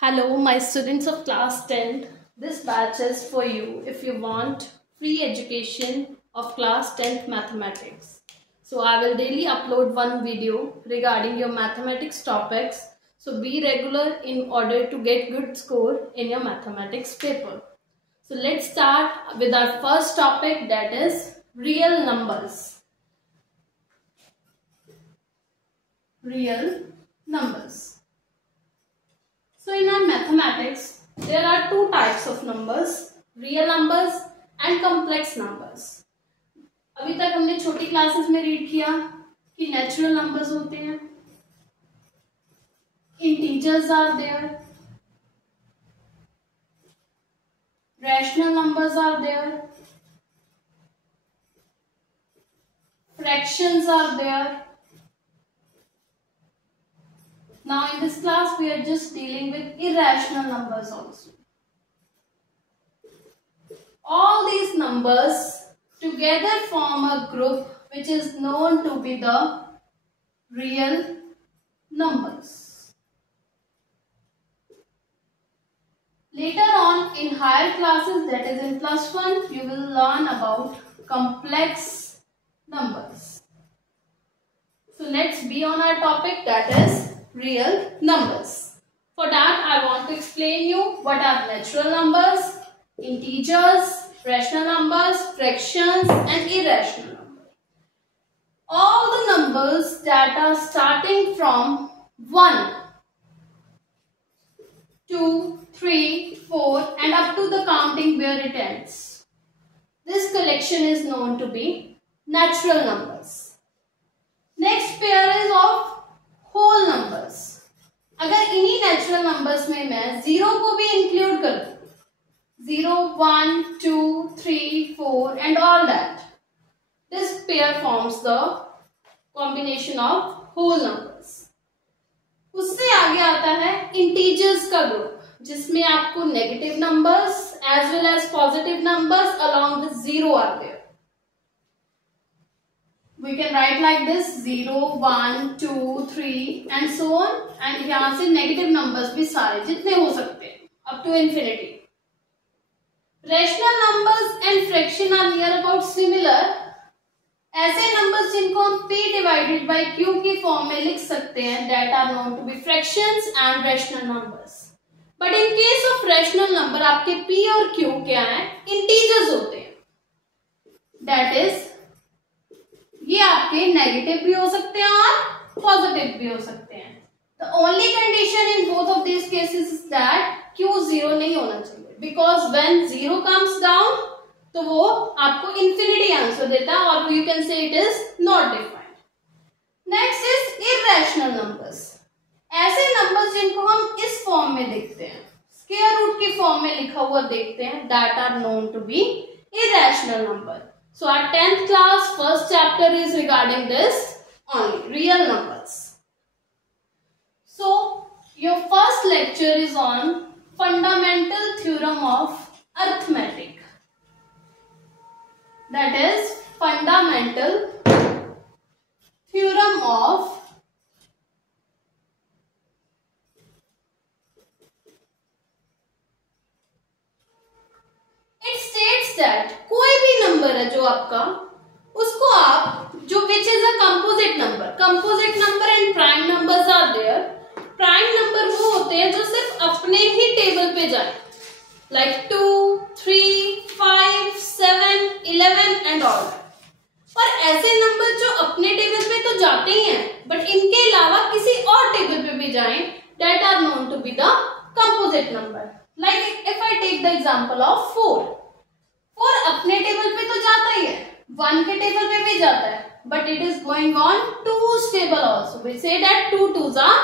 Hello, my students of class 10th. This batch is for you if you want free education of class 10th mathematics. So I will daily upload one video regarding your mathematics topics. So be regular in order to get good score in your mathematics paper. So let's start with our first topic, that is real numbers. Real numbers. So in our mathematics, there are two types of numbers, real numbers and complex numbers. अभी तक हमने छोटी classes में read किया कि natural numbers होते हैं, integers are there, rational numbers are there, fractions are there. Now in this class we are just dealing with irrational numbers also. All these numbers together form a group which is known to be the real numbers. Later on in higher classes, that is in plus 1, you will learn about complex numbers. So let's be on our topic, that is real numbers. For that, I want to explain you what are natural numbers, integers, rational numbers, fractions and irrational numbers. All the numbers that are starting from 1, 2, 3, 4 and up to the counting where it ends. This collection is known to be natural numbers. Next pair is of whole numbers. अगर इन्हीं natural numbers में मैं zero को भी include कर दूं, 0, 1, 2, 3, 4 and all that, this pair forms the combination of whole numbers. उससे आगे आता है इंटीजर्स का ग्रुप, जिसमें आपको negative numbers as well as positive numbers along with zero are there. We can write like this 0, 1, 2, 3 and so on, and यहाँ से negative numbers भी सारे जितने हो सकते हैं up to infinity. Rational numbers and fraction are near about similar. ऐसे numbers जिनको हम p divided by q की फॉर्म में लिख सकते हैं, that are known to be fractions and rational numbers. But in case of rational number, आपके p और q क्या है? Integers होते हैं. That is, ये आपके नेगेटिव भी हो सकते हैं और पॉजिटिव भी हो सकते हैं. The only condition in both of this cases is that Q zero नहीं होना चाहिए, because when zero comes down तो वो आपको इंफिनिटी आंसर देता है और you can say it is not defined. Next is irrational numbers. ऐसे नंबर्स जिनको हम इस फॉर्म में देखते हैं, स्क्वायर रूट की फॉर्म में लिखा हुआ देखते हैं, that are known to be irrational number. So our 10th class first chapter is regarding this only, real numbers. So your first lecture is on fundamental theorem of arithmetic. That is fundamental theorem of that कोई भी number है जो आपका, उसको आप जो which is a composite number and prime numbers are there. Prime number वो होते हैं जो सिर्फ अपने ही टेबल पे जाए, like 2, 3, 5, 7, 11 and all. और ऐसे नंबर जो अपने टेबल पे तो जाते ही हैं, बट इनके अलावा किसी और टेबल पे भी जाएं, that are known to be the composite number. Like if I take the example of 4. 4 अपने टेबल पे तो जाता ही है, 1 के टेबल पे भी जाता है, but it is going on 2's table also. We say that 2 2s are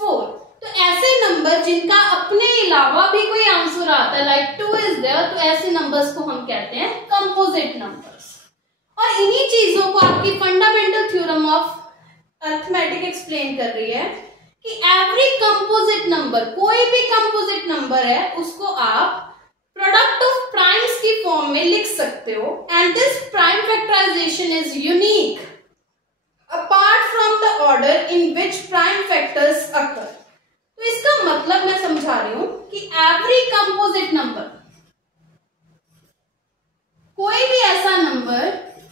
4. तो ऐसे नंबर जिनका अपने अलावा भी कोई आंसर आता है, लाइक 2 इज देयर, तो ऐसे नंबर्स को हम कहते हैं कंपोजिट नंबर्स. और इन्हीं चीजों को आपकी fundamental theorem of arithmetic explain कर रही है कि एवरी कंपोजिट नंबर, कोई भी कंपोजिट नंबर है, उसको आप प्रोडक्ट ऑफ प्राइम्स की फॉर्म में लिख सकते हो, and this prime factorization is unique apart from the order in which prime factors occur. तो इसका मतलब मैं समझा समझा रही हूं कि एवरी कंपोजिट नंबर, कोई भी ऐसा नंबर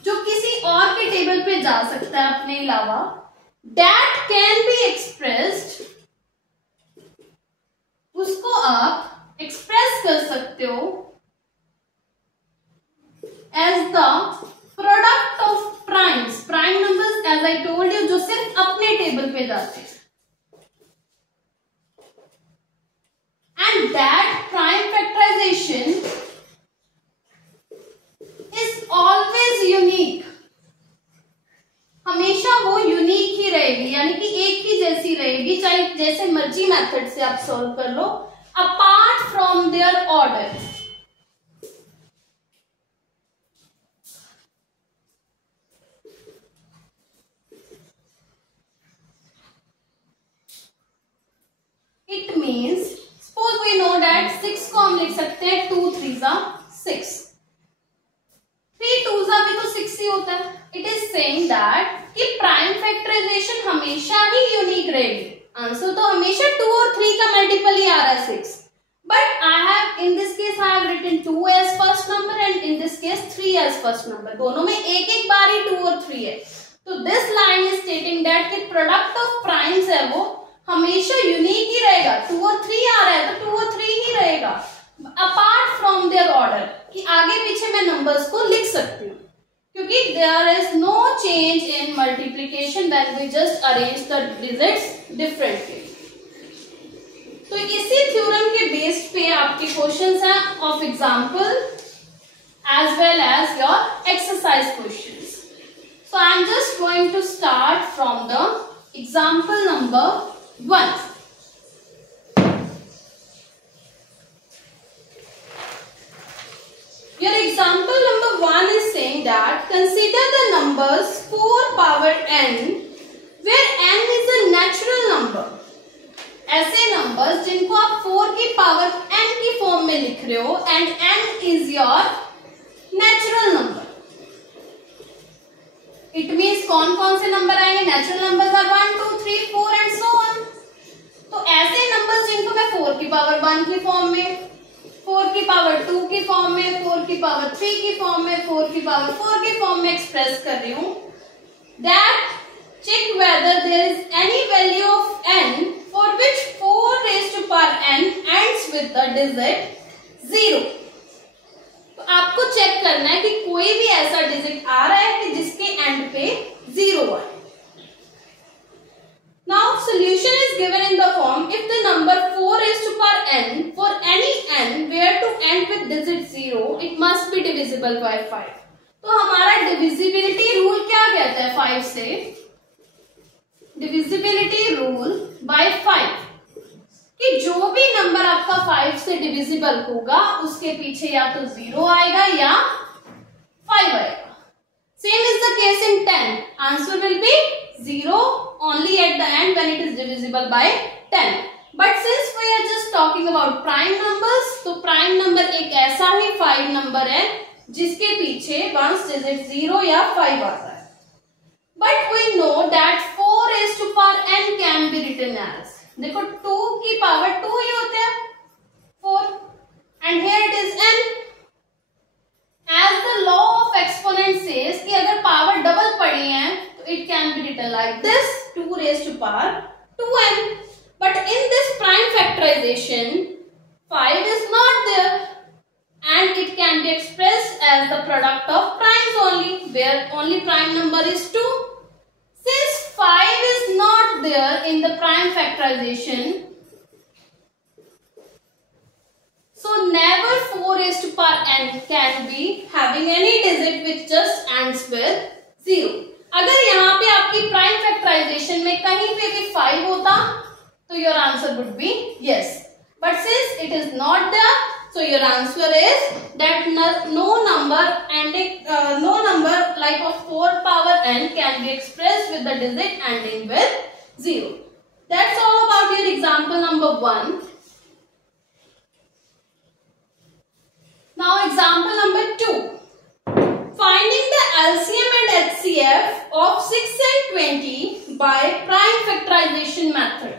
जो किसी और के टेबल पे जा सकता है अपने अलावा, दैट कैन बी एक्सप्रेस्ड, उसको आप एक्सप्रेस कर सकते हो as the product of primes, prime numbers as I told you जो सिर्फ अपने टेबल पे जाते हैं, and that prime factorization is always unique, हमेशा वो यूनिक ही रहेगी, यानी कि एक ही जैसी रहेगी, चाहे जैसे मर्जी मेथड से आप सॉल्व कर लो, apart from their order. It means suppose we know that 6 को हम लिख सकते हैं 2 3 6, 3 2 भी तो 6 ही होता है। इट इज सेइंग दैट कि प्राइम फैक्टराइजेशन हमेशा ही यूनिक रहेगी, आंसर तो हमेशा 2 और 3 का मल्टीपल ही आ रहा है 6, but I have in this case I have written 2 as first number and in this case 3 as first number, दोनों में एक एक बार ही 2 और 3 है। तो this line is stating that कि प्रोडक्ट ऑफ प्राइम्स है वो हमेशा यूनिक ही रहेगा, 2 और 3 आ रहा है तो 2 और 3 ही रहेगा, अपार्ट फ्रॉम देयर ऑर्डर, कि आगे पीछे मैं नंबर्स को लिख सकती हूँ, क्योंकि there is no change in multiplication when we just arrange the digits differently. तो इसी थ्योरम के बेस पे आपके क्वेश्चंस हैं of example as well as your exercise questions. So I am just going to start from the example number 1. Your example number 1 is saying that consider the numbers 4 power n where n is a natural number. ऐसे numbers जिनको आप 4 की power n की form में लिख रहे हो and n is your natural number. It means कौन कौन से नंबर आएंगे? Natural numbers are 1 2 3 4 and so on. तो ऐसे नंबर्स जिनको मैं 4 की पावर 1 की फॉर्म में, 4 की पावर 2 की फॉर्म में, 4 की पावर 3 की फॉर्म में, 4 की पावर 4 की फॉर्म में एक्सप्रेस कर रही हूं, that check whether there is any value of n for which 4 raised to power n ends with the digit 0. तो आपको चेक करना है कि कोई भी ऐसा डिजिट आ रहा है कि जिसके एंड पे 0 आए। Now solution is given in the form if the number 4 raised to power n for any n where to end with digit 0 it must be divisible by 5. तो हमारा डिविजिबिलिटी रूल क्या कहता है 5 से? डिविजिबिलिटी रूल बाय 5 कि जो भी number आपका 5 से डिविजिबल होगा उसके पीछे या तो 0 आएगा या 5 आएगा। Same is the case in 10. Answer will be 0 only at the end when it is divisible by 10. But since we are just talking about prime numbers, तो prime number एक ऐसा ही 5 नंबर है जिसके पीछे वंस डिजिट 0 या 5 आता है। But we know that 4 raised to power n can be written as, देखो 2 की पावर 2 ही होते हैं 4 and here it is n. As the law of exponent says कि अगर पावर डबल पड़ी है तो it can be written like this 2 raised to power 2n. But in this prime factorization 5 is not there and it can be expressed as the product of primes only where only prime number is 2. Since 5 is not there in the prime factorization, so never 4 raised to power n can be having any digit which just ends with 0. अगर यहाँ पे आपकी prime factorisation में कहीं पे भी 5 होता तो your answer would be yes. But since it is not there, so your answer is that no number like of 4 power n can be expressed with the digit ending with 0. That's all about your example number 1. Now example number 2. Finding the LCM and HCF of 6 and 20 by prime factorization method.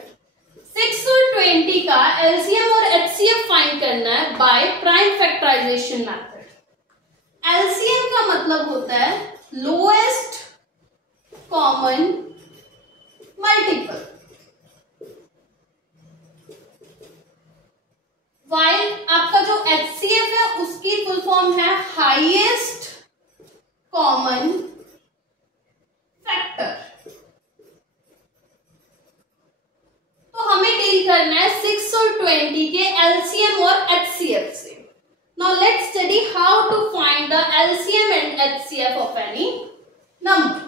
6 और 20 का LCM करना है by prime factorization method. LCM का मतलब होता है lowest common multiple, while आपका जो एचसीएफ है उसकी फुल फॉर्म है हाईएस्ट कॉमन फैक्टर। तो हमें डील करना है 6 और 20 के एलसीएम और एचसीएफ से। Now let's study how to find the LCM and HCF of any number.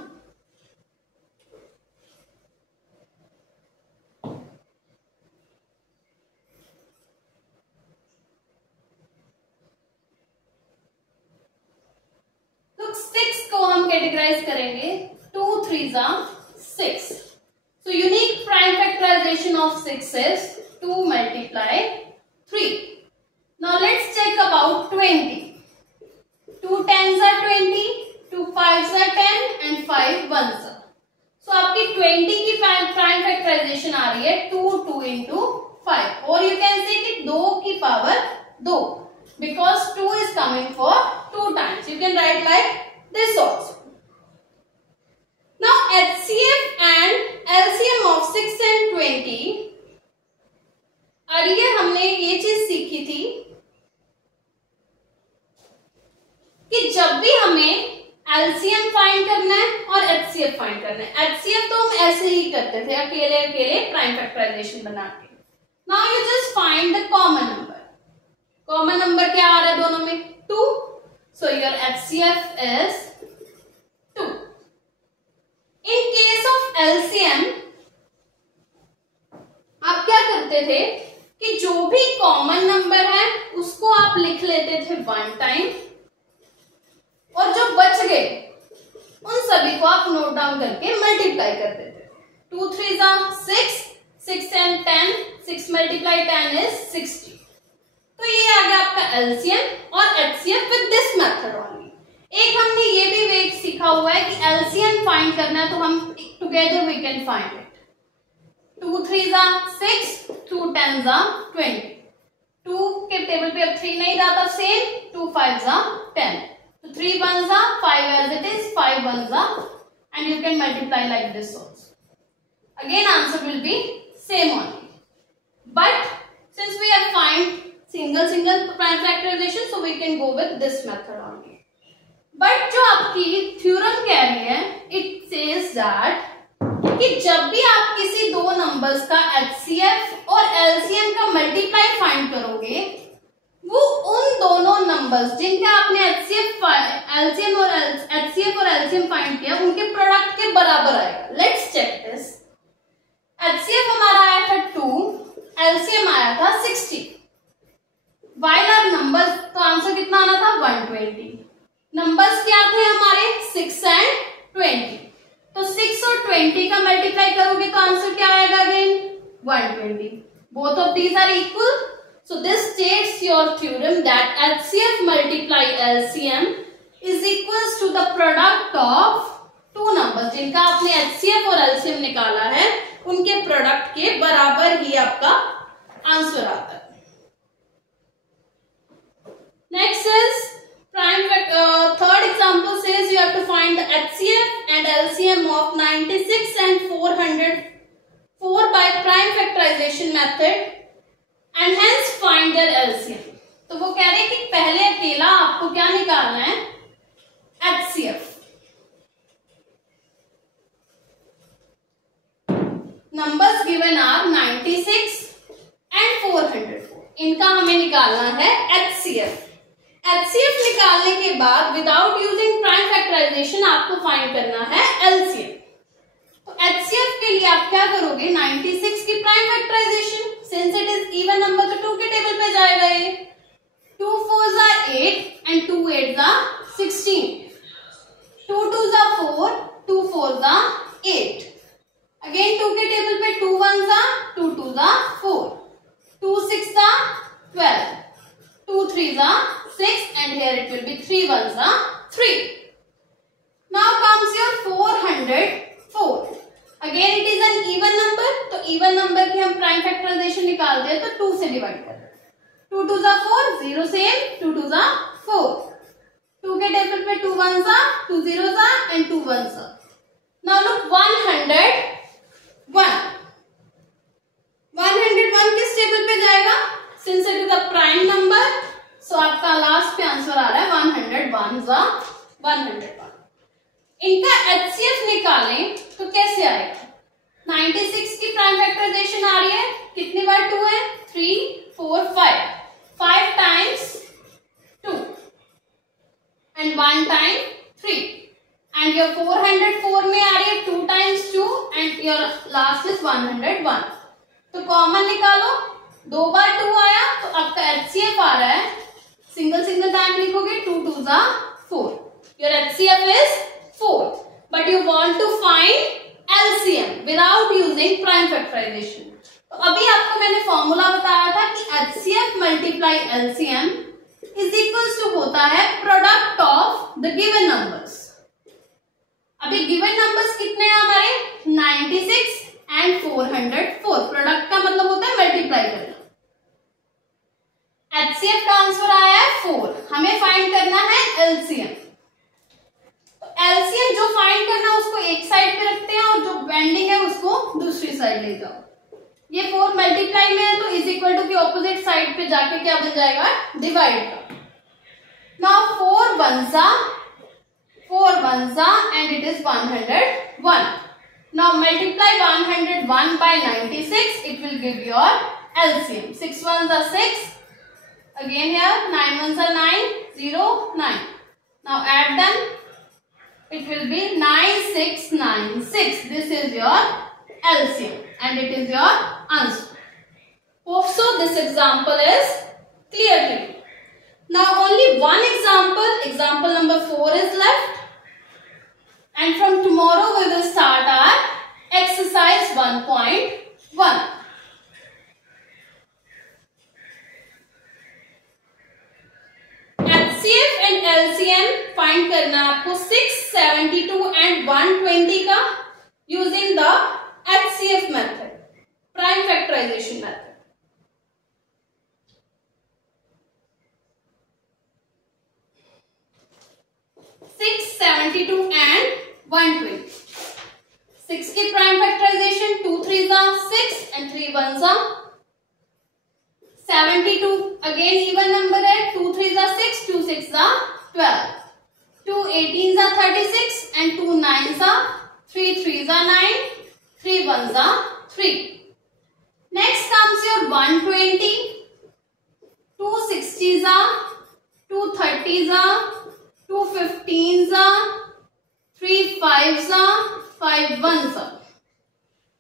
तो 6 को हम कैटेगराइज करेंगे 2 3 6। So unique prime factorization of 6 is 2 multiply 3. Now let's check about 20. 2 10s are 20, 2 5s are 10 and 5 1s are. So आपकी 20 की prime factorization आ रही है 2 2 into 5, और you can say कि 2 की power 2 because 2 is coming for 2 times. You can write like this also. Now HCF and LCM of 6 and 20, earlier हमने ये चीज सीखी थी कि जब भी हमें LCM फाइंड करना है और HCF फाइंड करना है, HCF तो हम ऐसे ही करते थे अकेले अकेले प्राइम फैक्टराइजेशन बना के। Now you just find the common number. Common number क्या आ रहा है दोनों में? 2. So your HCF is 2. In case of LCM आप क्या करते थे कि जो भी कॉमन नंबर है उसको आप लिख लेते थे 1 टाइम, और जो बच गए उन सभी को आप नोट डाउन करके मल्टीप्लाई कर देते थे। 2 3 6, 6 and 10, 6 multiply 10 is 60. तो ये आ गया आपका एलसीएम और HCF with this method only. एक हमने ये भी वे सीखा हुआ है कि एलसीएम फाइंड करना है तो हम together we can find it. 2 3 6, 2 10 20। 2 के टेबल पे अब 3 नहीं रहता, सेम 2 5 10, तो 3 1s 5 as it is, 5 1s and you can multiply like this also. Again answer will be same only, but since we have find single prime factorization, so we can go with this method only. But जो आपकी theorem कह रही है, it says that कि जब भी आप किसी दो नंबर्स का एचसीएफ और एलसीएम का मल्टीप्लाई फाइंड करोगे, वो उन दोनों नंबर्स जिनका आपने एचसीएफ और एलसीएम फाइंड किया उनके प्रोडक्ट के बराबर आएगा। Let's check this. एचसीएफ हमारा आया था 2, एलसीएम आया था 60। वाइल आर नंबर्स, तो आंसर कितना आना था 120। नंबर्स क्या थे हमारे 6 and 20, तो 6 और 20 का मल्टीप्लाई करोगे तो आंसर क्या आएगा again 120। Both of these are equal, so this states your theorem that HCF multiply LCM is equals to the product of two numbers जिनका आपने एचसीएफ और एलसीएम निकाला है उनके प्रोडक्ट के बराबर ही आपका आंसर आता है। Next is third example says you have to find the HCF and LCM of 96 and 404 by prime factorization method and hence find their LCM. तो वो कह रहे हैं कि पहले अकेला आपको क्या निकालना है HCF। Numbers given are 96 and 404, इनका हमें निकालना है HCF। एचसीएफ निकालने के बाद विदाउट यूजिंग प्राइम फैक्टराइजेशन आपको फाइंड करना है एलसीएम। तो एचसीएफ के लिए आप क्या करोगे 96 की prime factorization, since it is even number तो 2 के टेबल पे जाएगा ये। 2 4s 8 and 2 8s 16, 2 2s 4, 2 4s 8, again 2 के टेबल पे 2 1s 2 2s 4, 2 6s 12, 2 3s 6 and here it will be 3 1s 3. Now comes your 404. Again it is an even number, तो even number की हम प्राइम फैक्टराइजेशन निकालते हैं तो 2 से डिवाइड कर रहे हैं। 2 2 जा 4, 0 सेम, 2 2 जा 4, 2 के टेबल पे 2 1 जा, 2 0 जा एंड 2 1 जा. Now look 101. 101 किस टेबल पे जाएगा? Since it is a prime number, so आपका लास्ट पे आंसर आ रहा है 101 जा 101. इनका HCF निकालें तो कैसे आएगा? 96 की प्राइम फैक्टराइजेशन आ रही है, कितनी बार 2 है? 3 4 5, 5 times 2 and 1 time 3, and your 404 में आ रही है 2 times 2 and your last is 101. तो कॉमन निकालो, 2 बार 2 आया तो आपका HCF आ रहा है, सिंगल सिंगल टाइम लिखोगे 2 2 जा 4, your HCF is 4, but you want to find LCM without using prime factorization. तो अभी आपको मैंने फॉर्मूला बताया था कि HCF multiply LCM is equals to होता है product of the given numbers. अभी गिवन नंबर्स कितने हैं हमारे? 96 एंड 404. प्रोडक्ट का मतलब होता है मल्टीप्लाई करना. HCF का आंसर आया है 4, हमें फाइंड करना है LCM. LCM जो फाइंड करना उसको एक साइड पे रखते हैं और जो बेंडिंग है उसको दूसरी साइड ले जाओ. ये 4 मल्टीप्लाई में है तो इज इक्वल टू के ऑपोजिट साइड पे जाके क्या बन जाएगा? डिवाइड का. नाउ 4 1 जा and it is 101. Now multiply 101 by 96, it will give your LCM. 6 1 are 6, again here 9 1 are 9, 0 9. Now add them. It will be 9696. This is your LCM and it is your answer. Hope so this example is clear to you. Now only one example, example number 4 is left, and from tomorrow we will start our exercise 1.1. HCF and LCM find करना है आपको 6, 72 and 120 का using the HCF method, prime factorization method. Six 72 and 120. 6 की prime factorisation 2 3 जा 6 and 3 1 जा. 72 again even number है, 2 3 जा 6, 2 6 जा 12, 2 18 जा 36 एंड 2 9 जा 3 3 जा 9, 3 1 जा 3. नेक्स्ट कम्स योर 120, 2 60 जा 2 30 जा 2 15 जा 3 5 जा 5 1 जा.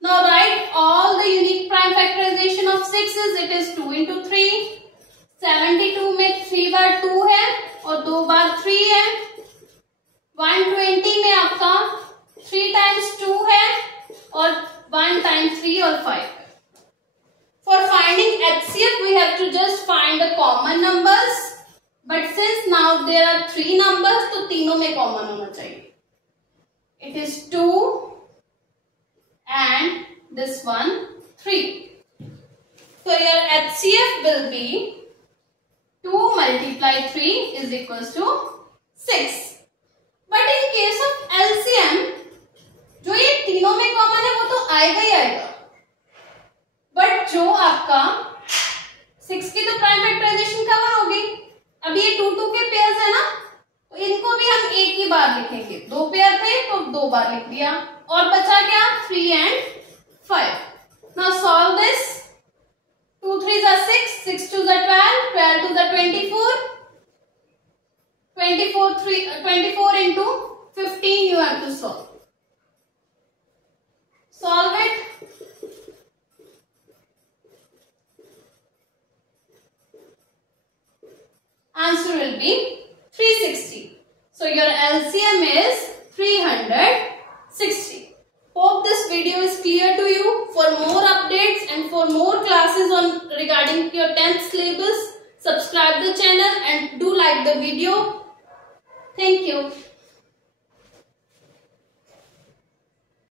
Now write all the unique prime factorization of 6 is it is 2 into 3. 72 में 3 बार 2 है और 2 बार 3 है. 120 में आपका 3 times 2 है और 1 times 3 और 5. For finding HCF we have to just find the common numbers, but since now there are 3 numbers तो तीनों में common होना चाहिए. It is 2 and this one 3. So your HCF will be 2 multiply 3 is equals to 6. But in case of LCM जो ये तीनों में common है वो तो आएगा ही आएगा, बट जो आपका 6 की तो प्राइम फैक्टराइजेशन कवर होगी. अब ये 2 2 के पेयर्स है ना, तो इनको भी हम एक ही बार लिखेंगे. 2 पेयर थे तो 2 बार लिख दिया और बचा क्या? 3 and 5. Now solve this. 2 3 are 6, 6 2 are 12, 12 2 are 24, 24 into 15 you have to solve. Solve it. Answer will be 360. So your LCM is